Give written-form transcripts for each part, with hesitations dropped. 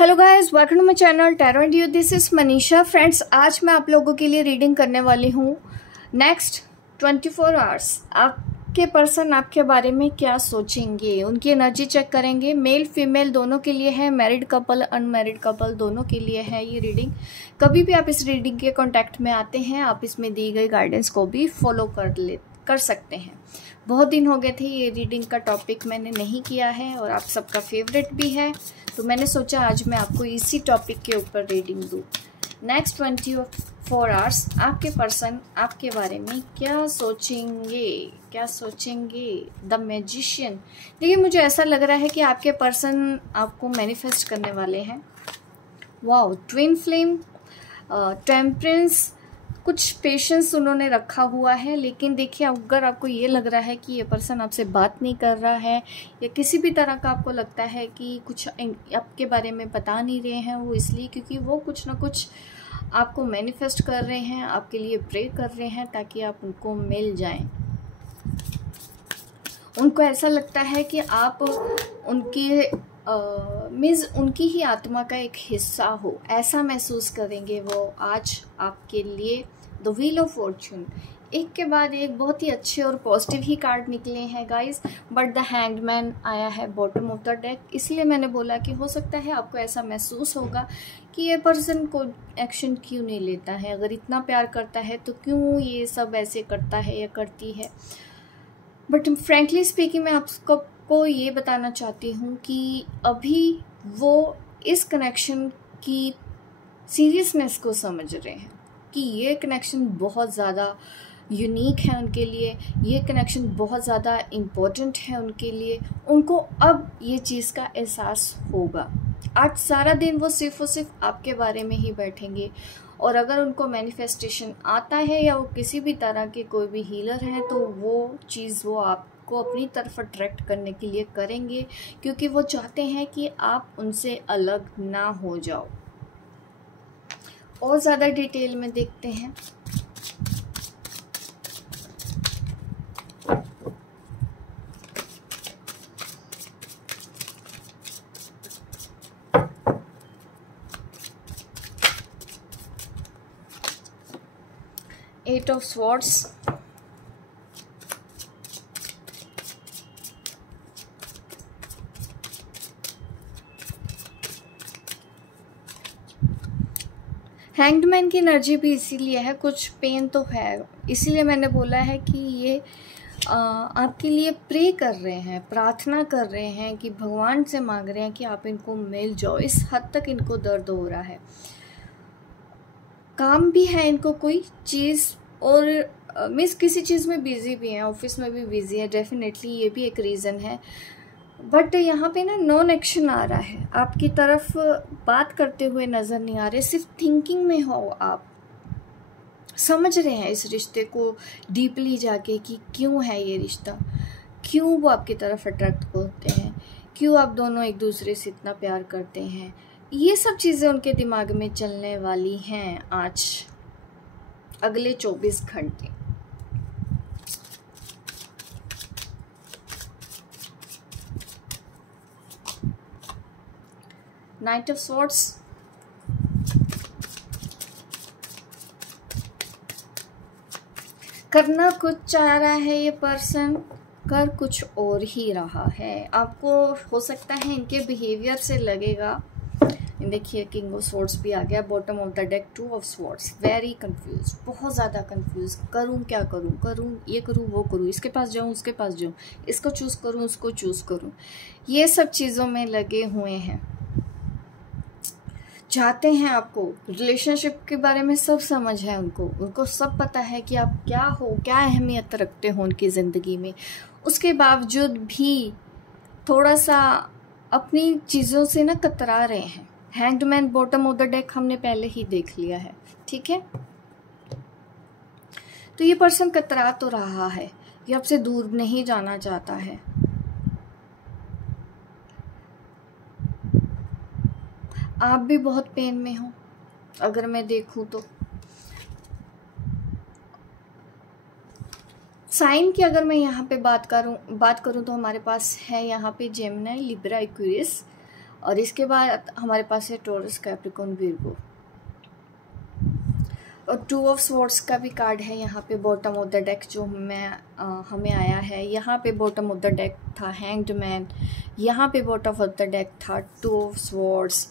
Hello guys, welcome to my channel tarot and you. This is Manisha. Friends, आज मैं आप लोगों के लिए रीडिंग करने वाली हूँ। नेक्स्ट 24 आवर्स आपके पर्सन आपके बारे में क्या सोचेंगे, उनकी एनर्जी चेक करेंगे। मेल फीमेल दोनों के लिए है, मैरिड कपल अनमैरिड कपल दोनों के लिए है ये रीडिंग। कभी भी आप इस रीडिंग के कॉन्टैक्ट में आते हैं, आप इसमें दी गई गाइडेंस को भी फॉलो कर सकते हैं। बहुत दिन हो गए थे ये रीडिंग का टॉपिक मैंने नहीं किया है और आप सबका फेवरेट भी है, तो मैंने सोचा आज मैं आपको इसी टॉपिक के ऊपर रीडिंग दूँ। नेक्स्ट 24 आवर्स आपके पर्सन आपके बारे में क्या सोचेंगे, द मैजिशियन। देखिए, मुझे ऐसा लग रहा है कि आपके पर्सन आपको मैनिफेस्ट करने वाले हैं। वाओ, ट्विन फ्लेम, टेम्परेंस, कुछ पेशेंस उन्होंने रखा हुआ है। लेकिन देखिए, अगर आपको ये लग रहा है कि ये पर्सन आपसे बात नहीं कर रहा है या किसी भी तरह का आपको लगता है कि कुछ आपके बारे में बता नहीं रहे हैं, वो इसलिए क्योंकि वो कुछ ना कुछ आपको मैनिफेस्ट कर रहे हैं, आपके लिए प्रे कर रहे हैं ताकि आप उनको मिल जाएं। उनको ऐसा लगता है कि आप उनकी ही आत्मा का एक हिस्सा हो, ऐसा महसूस करेंगे वो आज आपके लिए। द व्हील ऑफ फॉर्च्यून, एक के बाद एक बहुत ही अच्छे और पॉजिटिव ही कार्ड निकले हैं guys, but the hanged man आया है बॉटम ऑफ द डेक। इसलिए मैंने बोला कि हो सकता है आपको ऐसा महसूस होगा कि ये पर्सन को एक्शन क्यों नहीं लेता है, अगर इतना प्यार करता है तो क्यों ये सब ऐसे करता है या करती है। बट फ्रेंकली स्पीकिंग, मैं आपको ये बताना चाहती हूँ कि अभी वो इस कनेक्शन की सीरियसनेस को समझ रहे हैं कि ये कनेक्शन बहुत ज़्यादा यूनिक है उनके लिए, ये कनेक्शन बहुत ज़्यादा इम्पोर्टेंट है उनके लिए। उनको अब ये चीज़ का एहसास होगा। आज सारा दिन वो सिर्फ और सिर्फ आपके बारे में ही बैठेंगे, और अगर उनको मैनिफेस्टेशन आता है या वो किसी भी तरह के कोई भी हीलर हैं, तो वो चीज़ वो आपको अपनी तरफ अट्रैक्ट करने के लिए करेंगे, क्योंकि वो चाहते हैं कि आप उनसे अलग ना हो जाओ। और ज़्यादा डिटेल में देखते हैं। एट ऑफ स्वॉर्ड्स, हैंग्डमैन की एनर्जी भी इसीलिए है, कुछ पेन तो है, इसीलिए मैंने बोला है कि ये आपके लिए प्रे कर रहे हैं, प्रार्थना कर रहे हैं, कि भगवान से मांग रहे हैं कि आप इनको मिल जाओ। इस हद तक इनको दर्द हो रहा है। काम भी है इनको कोई चीज़, और मिस किसी चीज़ में बिजी भी हैं, ऑफिस में भी बिजी है, डेफिनेटली ये भी एक रीज़न है। बट यहाँ पे ना नॉन एक्शन आ रहा है, आपकी तरफ बात करते हुए नज़र नहीं आ रहे, सिर्फ थिंकिंग में हो। आप समझ रहे हैं इस रिश्ते को डीपली जाके कि क्यों है ये रिश्ता, क्यों वो आपकी तरफ अट्रैक्ट होते हैं, क्यों आप दोनों एक दूसरे से इतना प्यार करते हैं। ये सब चीज़ें उनके दिमाग में चलने वाली हैं आज अगले 24 घंटे। नाइट ऑफ स्वॉर्ड्स, करना कुछ चाह रहा है ये पर्सन, कर कुछ और ही रहा है। आपको हो सकता है इनके बिहेवियर से लगेगा। देखिए, किंग ऑफ स्वॉर्ड्स भी आ गया bottom of the deck, two of swords, very confuse, बहुत ज़्यादा कंफ्यूज। करूँ क्या करूँ, ये करूँ वो करूँ, इसके पास जाऊँ उसके पास जाऊँ, इसको चूज़ करूँ उसको चूज़ करूँ, ये सब चीज़ों में लगे हुए हैं। चाहते हैं आपको रिलेशनशिप के बारे में सब समझ है उनको सब पता है कि आप क्या हो, क्या अहमियत रखते हो उनकी ज़िंदगी में। उसके बावजूद भी थोड़ा सा अपनी चीज़ों से ना कतरा रहे हैं। हैंग्डमैन बॉटम ऑफ द डेक हमने पहले ही देख लिया है, ठीक है। तो ये पर्सन कतरा तो रहा है, ये आपसे दूर नहीं जाना चाहता है। आप भी बहुत पेन में हो अगर मैं देखूं तो। साइन की अगर मैं यहाँ पे बात करूँ तो हमारे पास है यहाँ पे जेमिनी, लिब्रा, एक्वेरियस, और इसके बाद हमारे पास है टॉरस, कैप्रिकॉर्न, विर्गो। और 2 ऑफ स्वॉर्ड्स का भी कार्ड है यहाँ पे बॉटम ऑफ द डेक जो हमें आया है। यहाँ पे बॉटम ऑफ द डेक था हैंग्ड मैन, यहाँ पे बॉटम ऑफ द डेक था 2 ऑफ स्वॉर्ड्स।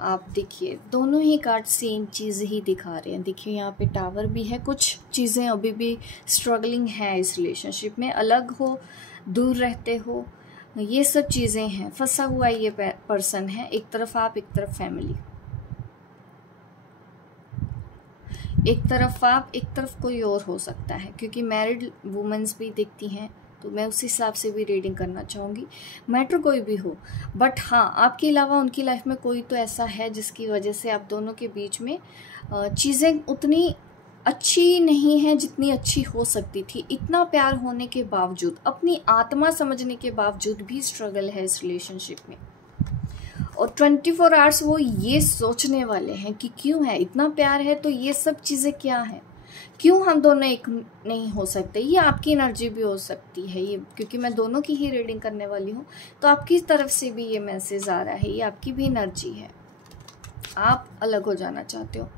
आप देखिए दोनों ही कार्ड सेम चीज़ ही दिखा रहे हैं। देखिए यहाँ पे टावर भी है, कुछ चीज़ें अभी भी स्ट्रगलिंग है इस रिलेशनशिप में, अलग हो, दूर रहते हो, ये सब चीज़ें हैं। फंसा हुआ ये पर्सन है, एक तरफ आप, एक तरफ फैमिली, एक तरफ आप, एक तरफ कोई और हो सकता है, क्योंकि मैरिड वुमेन्स भी दिखती हैं, तो मैं उस हिसाब से भी रीडिंग करना चाहूँगी। मैटर कोई भी हो, बट हाँ आपके अलावा उनकी लाइफ में कोई तो ऐसा है जिसकी वजह से आप दोनों के बीच में चीज़ें उतनी अच्छी नहीं है जितनी अच्छी हो सकती थी। इतना प्यार होने के बावजूद, अपनी आत्मा समझने के बावजूद भी स्ट्रगल है इस रिलेशनशिप में। और 24 आवर्स वो ये सोचने वाले हैं कि क्यों है, इतना प्यार है तो ये सब चीज़ें क्या है, क्यों हम दोनों एक नहीं हो सकते। ये आपकी एनर्जी भी हो सकती है, ये क्योंकि मैं दोनों की ही रीडिंग करने वाली हूँ, तो आपकी तरफ से भी ये मैसेज आ रहा है, ये आपकी भी एनर्जी है। आप अलग हो जाना चाहते हो,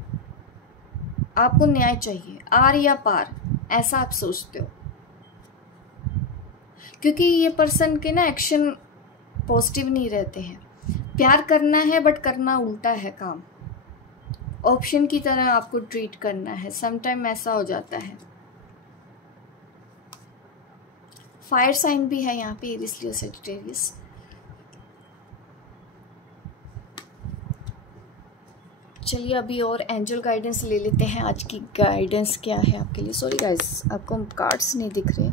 आपको न्याय चाहिए, आर या पार, ऐसा आप सोचते हो, क्योंकि ये पर्सन के ना एक्शन पॉजिटिव नहीं रहते हैं। प्यार करना है बट करना उल्टा है काम, ऑप्शन की तरह आपको ट्रीट करना है, समटाइम ऐसा हो जाता है। फायर साइन भी है यहाँ पे, एरिस, लियो, सजिटेरियस। चलिए अभी और एंजल गाइडेंस ले लेते हैं। आज की गाइडेंस क्या है आपके लिए। सॉरी गाइस, आपको कार्ड्स नहीं दिख रहे,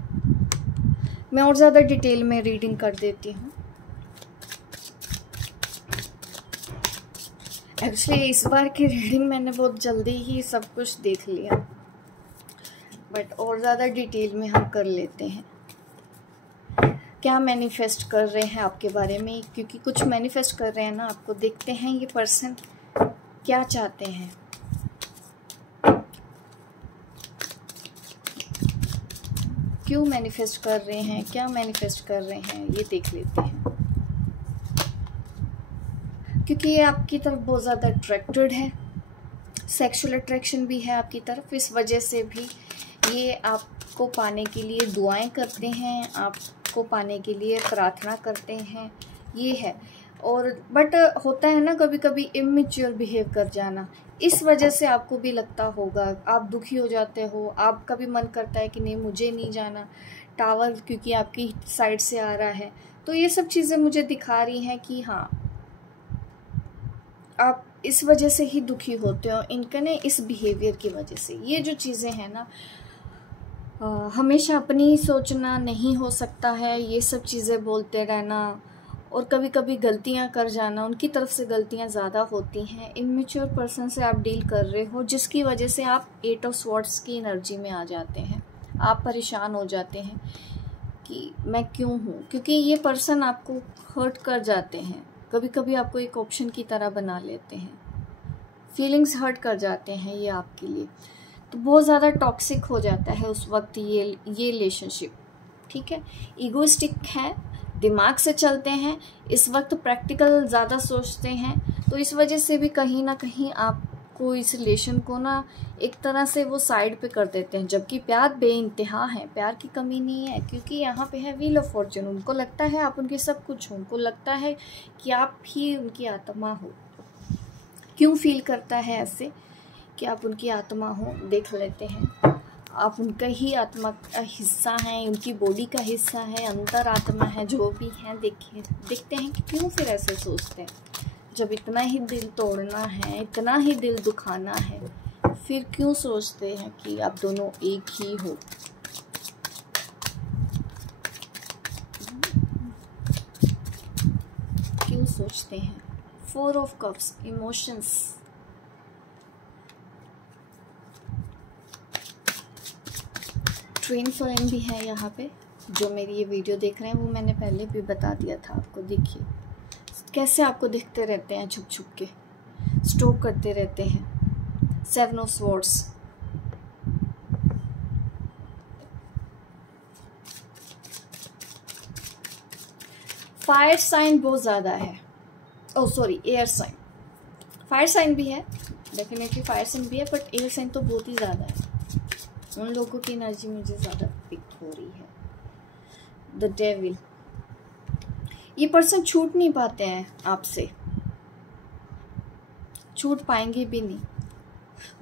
मैं और ज़्यादा डिटेल में रीडिंग कर देती हूँ। एक्चुअली इस बार की रीडिंग मैंने बहुत जल्दी ही सब कुछ देख लिया, बट और ज़्यादा डिटेल में हम कर लेते हैं। क्या मैनिफेस्ट कर रहे हैं आपके बारे में, क्योंकि कुछ मैनिफेस्ट कर रहे हैं ना आपको। देखते हैं ये पर्सन क्या चाहते हैं। क्यों मैनिफेस्ट कर रहे हैं, क्या मैनिफेस्ट कर रहे हैं, ये देख लेते हैं। क्योंकि ये आपकी तरफ बहुत ज़्यादा अट्रैक्टेड है, सेक्सुअल अट्रैक्शन भी है आपकी तरफ, इस वजह से भी ये आपको पाने के लिए दुआएं करते हैं, आपको पाने के लिए प्रार्थना करते हैं, ये है। और बट होता है ना कभी कभी इमेच्योर बिहेव कर जाना, इस वजह से आपको भी लगता होगा, आप दुखी हो जाते हो, आपका भी मन करता है कि नहीं मुझे नहीं जाना, टावर क्योंकि आपकी साइड से आ रहा है। तो ये सब चीज़ें मुझे दिखा रही हैं कि हाँ आप इस वजह से ही दुखी होते हो, इनका ना इस बिहेवियर की वजह से। ये जो चीज़ें हैं ना, हमेशा अपनी सोचना नहीं हो सकता है, ये सब चीज़ें बोलते रहना और कभी कभी गलतियां कर जाना, उनकी तरफ से गलतियां ज़्यादा होती हैं। इमेच्योर पर्सन से आप डील कर रहे हो, जिसकी वजह से आप 8 ऑफ स्वॉर्ड्स की एनर्जी में आ जाते हैं। आप परेशान हो जाते हैं कि मैं क्यों हूँ, क्योंकि ये पर्सन आपको हर्ट कर जाते हैं, कभी कभी आपको एक ऑप्शन की तरह बना लेते हैं, फीलिंग्स हर्ट कर जाते हैं ये आपके लिए। तो बहुत ज़्यादा टॉक्सिक हो जाता है उस वक्त ये रिलेशनशिप, ठीक है। ईगोइस्टिक है, दिमाग से चलते हैं, इस वक्त प्रैक्टिकल ज़्यादा सोचते हैं, तो इस वजह से भी कहीं ना कहीं आपको इस रिलेशन को ना एक तरह से वो साइड पे कर देते हैं। जबकि प्यार बेइंतहा है, प्यार की कमी नहीं है, क्योंकि यहाँ पे है व्हील ऑफ फॉर्चून। उनको लगता है आप उनके सब कुछ हो, उनको लगता है कि आप ही उनकी आत्मा हो। क्यों फील करता है ऐसे कि आप उनकी आत्मा हो, देख लेते हैं। आप उनका ही आत्मा का हिस्सा हैं, उनकी बॉडी का हिस्सा है, अंतर आत्मा है, जो भी है। देखिए देखते हैं कि क्यों फिर ऐसे सोचते हैं। जब इतना ही दिल तोड़ना है, इतना ही दिल दुखाना है, फिर क्यों सोचते हैं कि आप दोनों एक ही हो। क्यों सोचते हैं। 4 of cups, emotions. Twin flame भी है यहाँ पे। जो मेरी ये वीडियो देख रहे हैं वो मैंने पहले भी बता दिया था आपको। देखिए कैसे आपको दिखते रहते हैं, छुप छुप के स्टॉक करते रहते हैं। 7 ऑफ स्वॉर्ड्स, फायर साइन बहुत ज़्यादा है oh sorry, air sign, fire sign भी है, डेफिनेटली फायर साइन भी है, बट एयर साइन तो बहुत ही ज़्यादा है। उन लोगों की एनर्जी मुझे ज़्यादा पिक हो रही है। द डेविल, ये पर्सन छूट नहीं पाते हैं आपसे, छूट पाएंगे भी नहीं।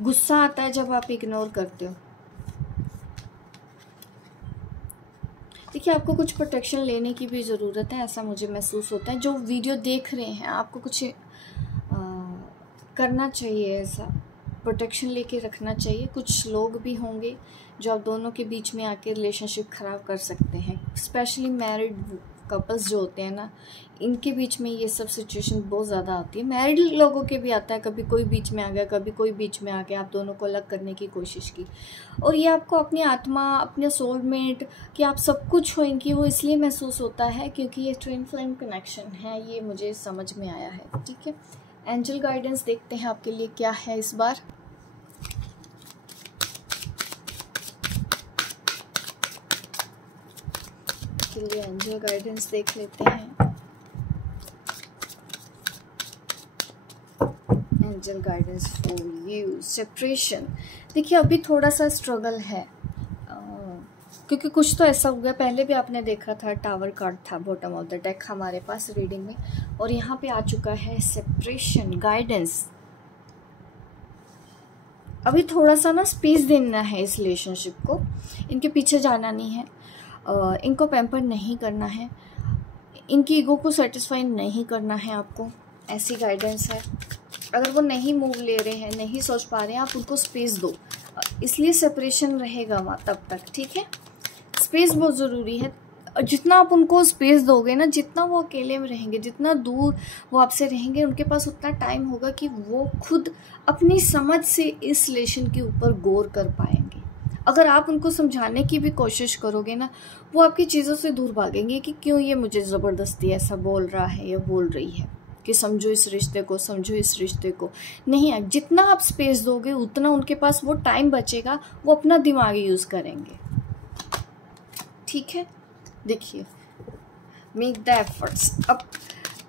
गुस्सा आता है जब आप इग्नोर करते हो। देखिए, आपको कुछ प्रोटेक्शन लेने की भी ज़रूरत है, ऐसा मुझे महसूस होता है। जो वीडियो देख रहे हैं, आपको कुछ करना चाहिए, ऐसा प्रोटेक्शन लेके रखना चाहिए। कुछ लोग भी होंगे जो आप दोनों के बीच में आके रिलेशनशिप ख़राब कर सकते हैं। स्पेशली मैरिड कपल्स जो होते हैं ना, इनके बीच में ये सब सिचुएशन बहुत ज़्यादा आती है। मैरिड लोगों के भी आता है, कभी कोई बीच में आ गया, कभी कोई बीच में आ गया, आप दोनों को अलग करने की कोशिश की, और ये आपको अपनी आत्मा, अपने सोलमेट कि आप सब कुछ हो इनकी, वो इसलिए महसूस होता है क्योंकि ये ट्विन फ्लेम कनेक्शन है। ये मुझे समझ में आया है। ठीक है, एंजल गाइडेंस देखते हैं आपके लिए क्या है इस बार। के लिए एंजल गाइडेंस देख लेते हैं। Angel guidance for you, separation. देखिए, अभी थोड़ा सा स्ट्रगल है, क्योंकि कुछ तो ऐसा हो गया। पहले भी आपने देखा था, टावर कार्ड था बॉटम ऑफ द डेक हमारे पास रीडिंग में, और यहाँ पे आ चुका है सेपरेशन गाइडेंस। अभी थोड़ा सा ना स्पेस देना है इस रिलेशनशिप को, इनके पीछे जाना नहीं है, इनको पैम्पर नहीं करना है, इनकी ईगो को सेटिस्फाई नहीं करना है आपको, ऐसी गाइडेंस है। अगर वो नहीं मूव ले रहे हैं, नहीं सोच पा रहे हैं, आप उनको स्पेस दो, इसलिए सेपरेशन रहेगा वहाँ तब तक। ठीक है, स्पेस बहुत ज़रूरी है। जितना आप उनको स्पेस दोगे ना, जितना वो अकेले में रहेंगे, जितना दूर वो आपसे रहेंगे, उनके पास उतना टाइम होगा कि वो खुद अपनी समझ से इस रिलेशन के ऊपर गौर कर पाएंगे। अगर आप उनको समझाने की भी कोशिश करोगे ना, वो आपकी चीज़ों से दूर भागेंगे कि क्यों ये मुझे ज़बरदस्ती ऐसा बोल रहा है या बोल रही है कि समझो इस रिश्ते को, समझो इस रिश्ते को। नहीं, जितना आप स्पेस दोगे उतना उनके पास वो टाइम बचेगा, वो अपना दिमाग यूज़ करेंगे। ठीक है, देखिए, मेक द एफर्ट्स। अब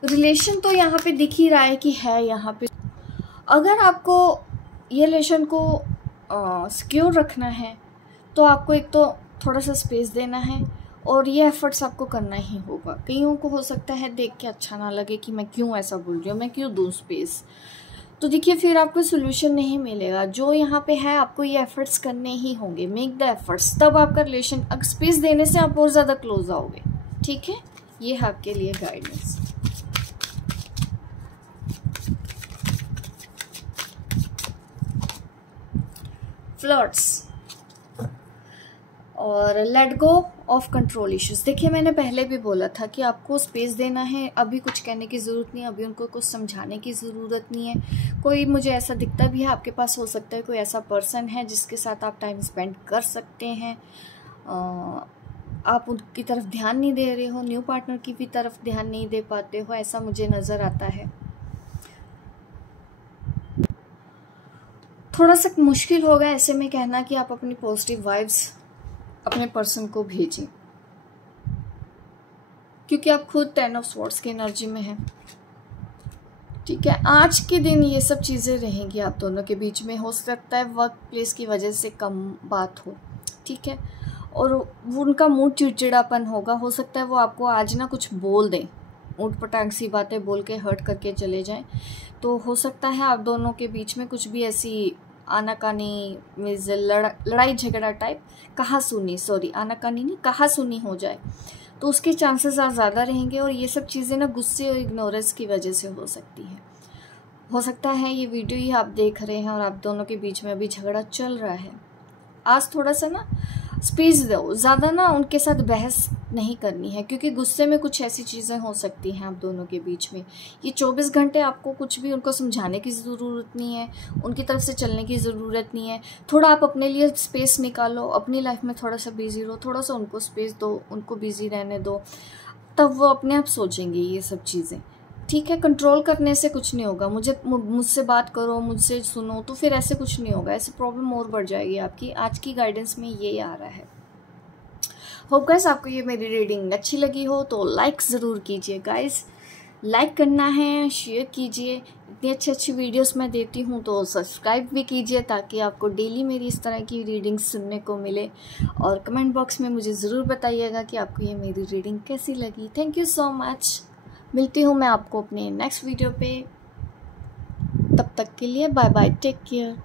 रिलेशन तो यहाँ पे दिख ही रहा है कि है यहाँ पे। अगर आपको ये रिलेशन को सिक्योर रखना है तो आपको एक तो थोड़ा सा स्पेस देना है, और ये एफर्ट्स आपको करना ही होगा। कईयों को हो सकता है देख के अच्छा ना लगे कि मैं क्यों ऐसा बोल रही हूँ, मैं क्यों दूँ स्पेस, तो देखिए फिर आपको सोल्यूशन नहीं मिलेगा। जो यहाँ पे है, आपको ये एफर्ट्स करने ही होंगे। मेक द एफर्ट्स, तब आपका रिलेशन, स्पेस देने से आप और ज़्यादा क्लोज आओगे। ठीक है, ये है आपके लिए गाइडेंस। फ्लर्ट्स और let go of control issues. देखिए, मैंने पहले भी बोला था कि आपको स्पेस देना है, अभी कुछ कहने की ज़रूरत नहीं है, अभी उनको कुछ समझाने की ज़रूरत नहीं है। कोई मुझे ऐसा दिखता भी है आपके पास, हो सकता है कोई ऐसा पर्सन है जिसके साथ आप टाइम स्पेंड कर सकते हैं। आप उनकी तरफ ध्यान नहीं दे रहे हो, न्यू पार्टनर की भी तरफ ध्यान नहीं दे पाते हो, ऐसा मुझे नज़र आता है। थोड़ा सा मुश्किल होगा ऐसे में कहना कि आप अपनी पॉजिटिव वाइब्स अपने पर्सन को भेजें, क्योंकि आप खुद 10 ऑफ स्वॉर्ड्स की एनर्जी में हैं। ठीक है, आज के दिन ये सब चीज़ें रहेंगी आप दोनों के बीच में। हो सकता है वर्क प्लेस की वजह से कम बात हो, ठीक है, और वो उनका मूड चिड़चिड़ापन होगा। हो सकता है वो आपको आज ना कुछ बोल दें, ऊट पटांग सी बातें बोल के हर्ट करके चले जाएं। तो हो सकता है आप दोनों के बीच में कुछ भी ऐसी आनाकानी मीन्स लड़ाई झगड़ा टाइप, आनाकानी नहीं, कहासुनी हो जाए, तो उसके चांसेस आज ज़्यादा रहेंगे। और ये सब चीज़ें ना गुस्से और इग्नोरेंस की वजह से हो सकती है। हो सकता है ये वीडियो ही आप देख रहे हैं और आप दोनों के बीच में अभी झगड़ा चल रहा है। आज थोड़ा सा ना स्पेस दो, ज़्यादा ना उनके साथ बहस नहीं करनी है, क्योंकि गुस्से में कुछ ऐसी चीज़ें हो सकती हैं आप दोनों के बीच में। ये 24 घंटे आपको कुछ भी उनको समझाने की ज़रूरत नहीं है, उनकी तरफ से चलने की ज़रूरत नहीं है। थोड़ा आप अपने लिए स्पेस निकालो, अपनी लाइफ में थोड़ा सा बिजी रहो, थोड़ा सा उनको स्पेस दो, उनको बिजी रहने दो, तब वो अपने आप सोचेंगे ये सब चीज़ें। ठीक है, कंट्रोल करने से कुछ नहीं होगा। मुझसे बात करो, मुझसे सुनो, तो फिर ऐसे कुछ नहीं होगा, ऐसे प्रॉब्लम और बढ़ जाएगी आपकी। आज की गाइडेंस में ये आ रहा है। होप गाइस आपको ये मेरी रीडिंग अच्छी लगी हो तो लाइक ज़रूर कीजिए गाइस, लाइक करना है, शेयर कीजिए। इतनी अच्छी अच्छी वीडियोस मैं देती हूँ तो सब्सक्राइब भी कीजिए ताकि आपको डेली मेरी इस तरह की रीडिंग सुनने को मिले। और कमेंट बॉक्स में मुझे ज़रूर बताइएगा कि आपको ये मेरी रीडिंग कैसी लगी। Thank you so much. मिलती हूँ मैं आपको अपने नेक्स्ट वीडियो पे। तब तक के लिए बाय बाय, टेक केयर।